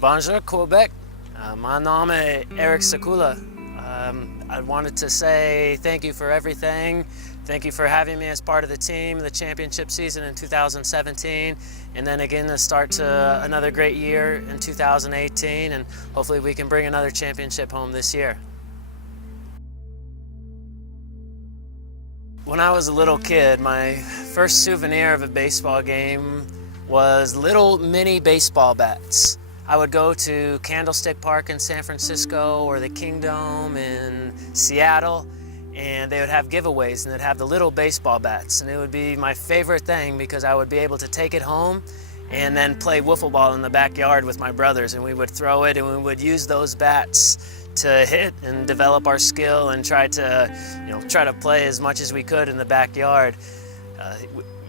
Bonjour Quebec, mon nom est Arik Sikula. I wanted to say thank you for everything. Thank you for having me as part of the team, the championship season in 2017, and then again to start to another great year in 2018, and hopefully we can bring another championship home this year. When I was a little kid, my first souvenir of a baseball game was little mini baseball bats. I would go to Candlestick Park in San Francisco or the Kingdom in Seattle, and they would have giveaways, and they'd have the little baseball bats, and it would be my favorite thing because I would be able to take it home and then play wiffle ball in the backyard with my brothers, and we would throw it and we would use those bats to hit and develop our skill and try to play as much as we could in the backyard.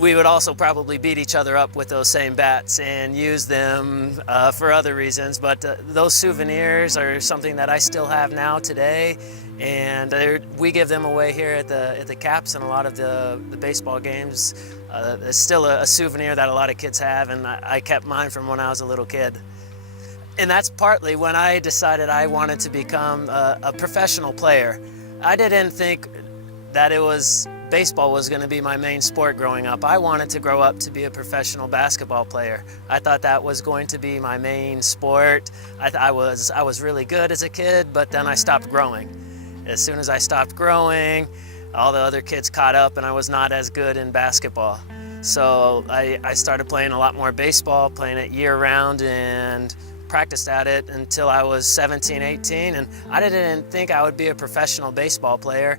We would also probably beat each other up with those same bats and use them for other reasons, but those souvenirs are something that I still have now today, and we give them away here at the Caps and a lot of the baseball games. It's still a souvenir that a lot of kids have, and I kept mine from when I was a little kid. And that's partly when I decided I wanted to become a professional player. I didn't think that baseball was going to be my main sport growing up. I wanted to grow up to be a professional basketball player. I thought that was going to be my main sport. I was really good as a kid, but then I stopped growing. As soon as I stopped growing, all the other kids caught up and I was not as good in basketball. So I started playing a lot more baseball, playing it year-round, and practiced at it until I was 17, 18, and I didn't think I would be a professional baseball player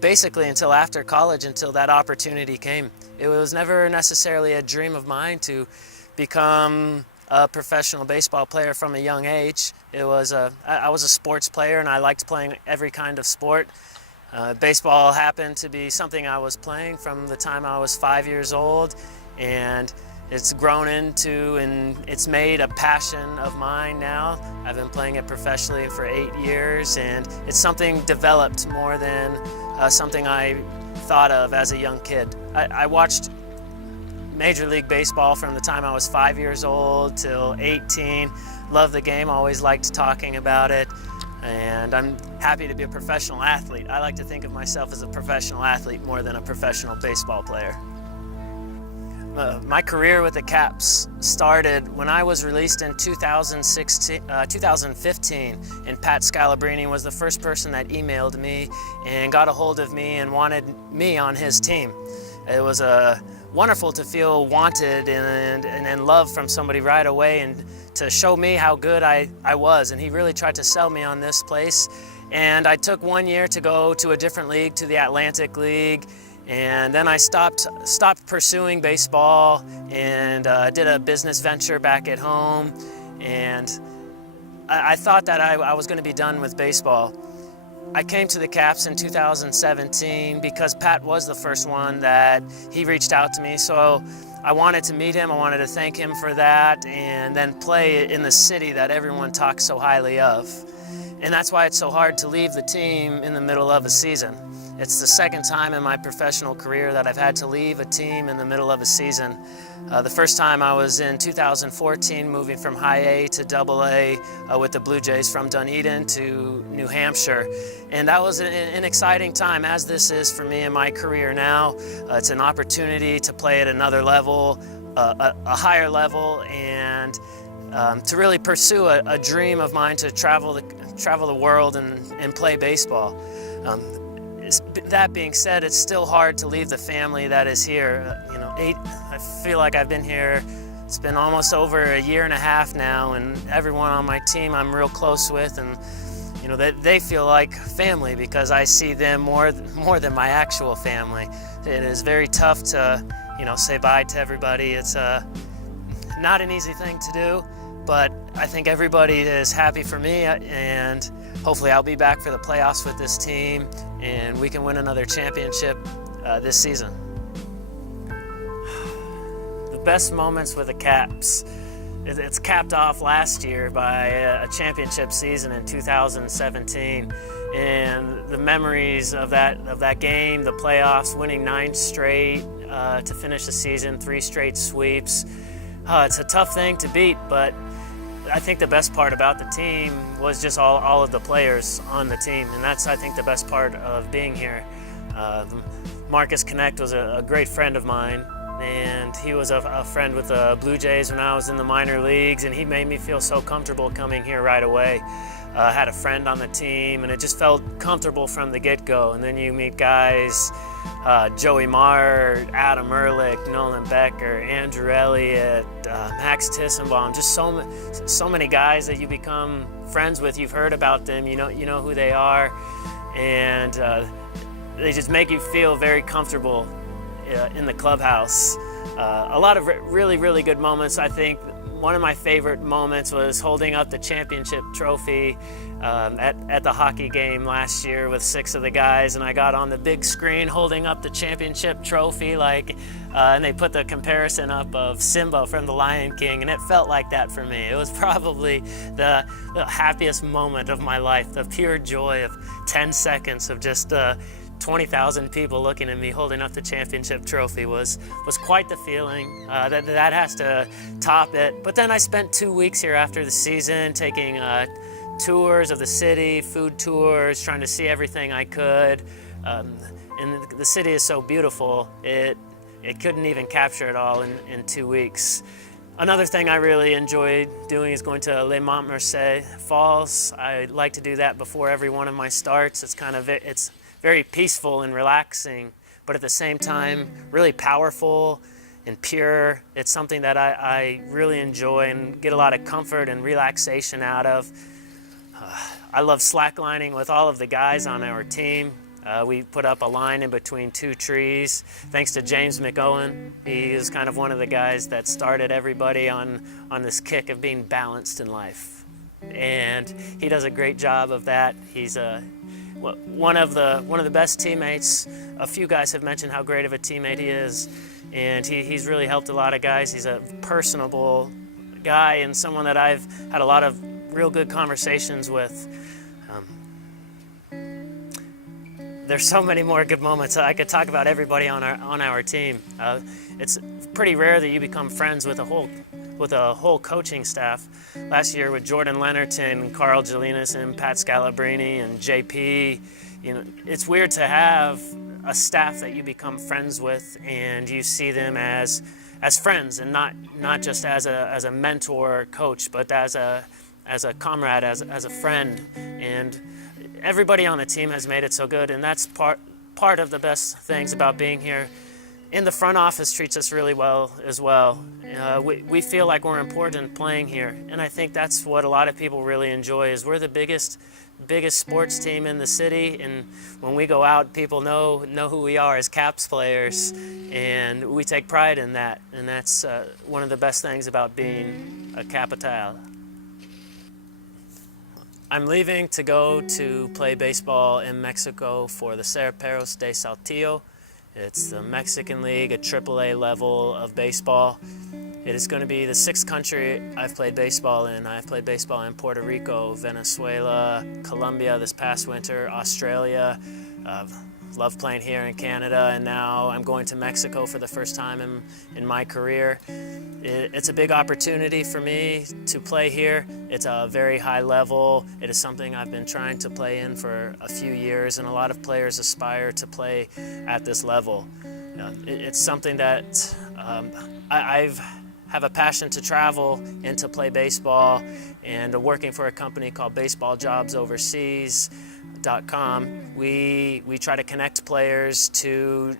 basically until after college, until that opportunity came. It was never necessarily a dream of mine to become a professional baseball player from a young age. I was a sports player and I liked playing every kind of sport. Baseball happened to be something I was playing from the time I was 5 years old, and it's grown into and it's made a passion of mine now. I've been playing it professionally for 8 years, and it's something developed more than something I thought of as a young kid. I watched Major League Baseball from the time I was 5 years old till 18. Loved the game, always liked talking about it, and I'm happy to be a professional athlete. I like to think of myself as a professional athlete more than a professional baseball player. My career with the Caps started when I was released in 2015, and Pat Scalabrini was the first person that emailed me and got a hold of me and wanted me on his team. It was wonderful to feel wanted and loved from somebody right away, and to show me how good I was, and he really tried to sell me on this place. And I took 1 year to go to a different league, to the Atlantic League, and then I stopped pursuing baseball and did a business venture back at home, and I thought that I was going to be done with baseball. I came to the Caps in 2017 because Pat was the first one that he reached out to me, so I wanted to meet him, I wanted to thank him for that, and then play in the city that everyone talks so highly of. And that's why it's so hard to leave the team in the middle of a season. It's the second time in my professional career that I've had to leave a team in the middle of a season. The first time I was in 2014, moving from high A to double A with the Blue Jays from Dunedin to New Hampshire. And that was an exciting time, as this is for me in my career now. It's an opportunity to play at another level, a higher level, and to really pursue a dream of mine to travel the world and play baseball. That being said, it's still hard to leave the family that is here. I feel like I've been here, it's been almost over a year and a half now, and everyone on my team I'm real close with, and they feel like family because I see them more than my actual family. It is very tough to say bye to everybody. It's not an easy thing to do, but I think everybody is happy for me, and hopefully I'll be back for the playoffs with this team and we can win another championship this season. The best moments with the Caps, it's capped off last year by a championship season in 2017, and the memories of that game, the playoffs, winning 9 straight to finish the season, 3 straight sweeps. It's a tough thing to beat, but I think the best part about the team was just all of the players on the team, and that's, I think, the best part of being here. Marcus Connect was a great friend of mine, and he was a friend with the Blue Jays when I was in the minor leagues, and he made me feel so comfortable coming here right away. I had a friend on the team, and it just felt comfortable from the get-go. And then you meet guys, Joey Marr, Adam Ehrlich, Nolan Becker, Andrew Elliott, Max Tissenbaum, just so many guys that you become friends with. You've heard about them, you know who they are, and they just make you feel very comfortable in the clubhouse. A lot of really good moments. I think one of my favorite moments was holding up the championship trophy at the hockey game last year with 6 of the guys, and I got on the big screen holding up the championship trophy, and they put the comparison up of Simba from The Lion King, and it felt like that for me. It was probably the happiest moment of my life, the pure joy of 10 seconds of just 20,000 people looking at me holding up the championship trophy was quite the feeling. That has to top it. But then I spent 2 weeks here after the season taking tours of the city, food tours, trying to see everything I could. And the city is so beautiful, it couldn't even capture it all in 2 weeks. Another thing I really enjoyed doing is going to Les Montmartre Falls. I like to do that before every one of my starts. It's very peaceful and relaxing, but at the same time, really powerful and pure. It's something that I really enjoy and get a lot of comfort and relaxation out of. I love slacklining with all of the guys on our team. We put up a line in between 2 trees. Thanks to James McOwen. He is kind of one of the guys that started everybody on this kick of being balanced in life. And he does a great job of that. He's one of the best teammates. A few guys have mentioned how great of a teammate he is, and he's really helped a lot of guys. He's a personable guy and someone that I've had a lot of real good conversations with. There's so many more good moments. I could talk about everybody on our team. It's pretty rare that you become friends with a whole coaching staff. Last year with Jordan Leonardton, Carl Jelinas, and Pat Scalabrini, and JP, it's weird to have a staff that you become friends with and you see them as friends, and not just as a mentor or coach, but as a comrade, as a friend. And everybody on the team has made it so good, and that's part of the best things about being here. In the front office treats us really well as well. We feel like we're important playing here, and I think that's what a lot of people really enjoy. Is we're the biggest sports team in the city, and when we go out, people know who we are as Caps players, and we take pride in that. And that's one of the best things about being a Capital. I'm leaving to go to play baseball in Mexico for the Cerperos de Saltillo. It's the Mexican League, a AAA level of baseball. It is going to be the 6th country I've played baseball in. I've played baseball in Puerto Rico, Venezuela, Colombia this past winter, Australia. Loved playing here in Canada, and now I'm going to Mexico for the first time in my career. It's a big opportunity for me to play here. It's a very high level. It is something I've been trying to play in for a few years, and a lot of players aspire to play at this level. It's something that I have a passion to travel and to play baseball, and working for a company called BaseballJobsOverseas.com. We try to connect players to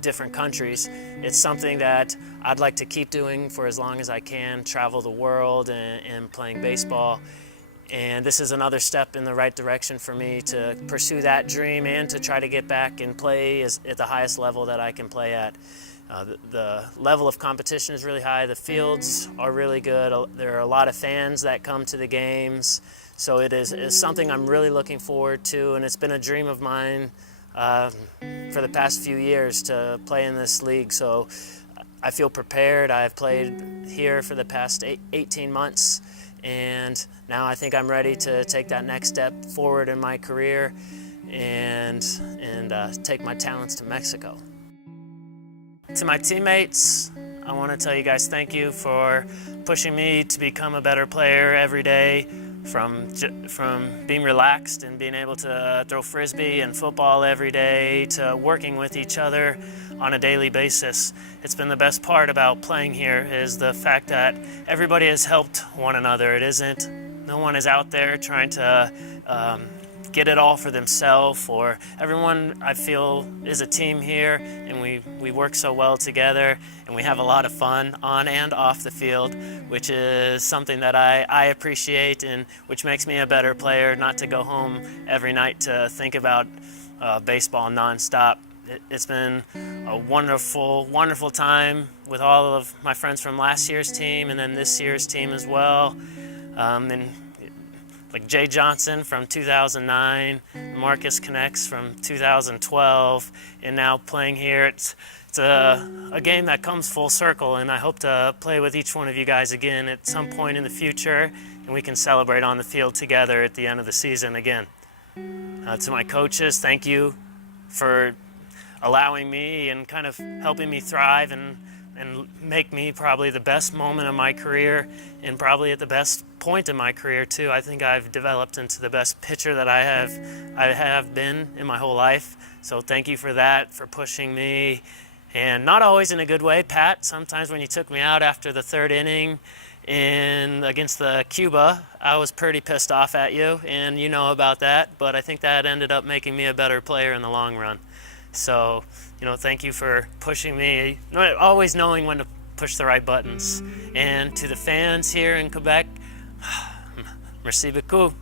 different countries. It's something that I'd like to keep doing for as long as I can, travel the world and playing baseball. And this is another step in the right direction for me to pursue that dream and to try to get back and play at the highest level that I can play at. The level of competition is really high. The fields are really good. There are a lot of fans that come to the games. So it is something I'm really looking forward to, and it's been a dream of mine for the past few years to play in this league. So I feel prepared. I've played here for the past 18 months, and now I think I'm ready to take that next step forward in my career and take my talents to Mexico. To my teammates, I want to tell you guys thank you for pushing me to become a better player every day, from being relaxed and being able to throw frisbee and football every day to working with each other on a daily basis. It's been the best part about playing here is the fact that everybody has helped one another. No one is out there trying to get it all for themselves, or everyone, I feel, is a team here, and we work so well together, and we have a lot of fun on and off the field, which is something that I appreciate, and which makes me a better player, not to go home every night to think about baseball nonstop. It's been a wonderful, wonderful time with all of my friends from last year's team and then this year's team as well. And like Jay Johnson from 2009, Marcus Connects from 2012, and now playing here. It's a game that comes full circle, and I hope to play with each one of you guys again at some point in the future, and we can celebrate on the field together at the end of the season again. To my coaches, thank you for allowing me and kind of helping me thrive and make me probably the best moment of my career, and probably at the best point in my career too. I think I've developed into the best pitcher that I have been in my whole life. So thank you for that, for pushing me, and not always in a good way, Pat. Sometimes when you took me out after the third inning against the Cuba, I was pretty pissed off at you, and you know about that, but I think that ended up making me a better player in the long run. So, thank you for pushing me, always knowing when to push the right buttons. And to the fans here in Quebec, merci beaucoup.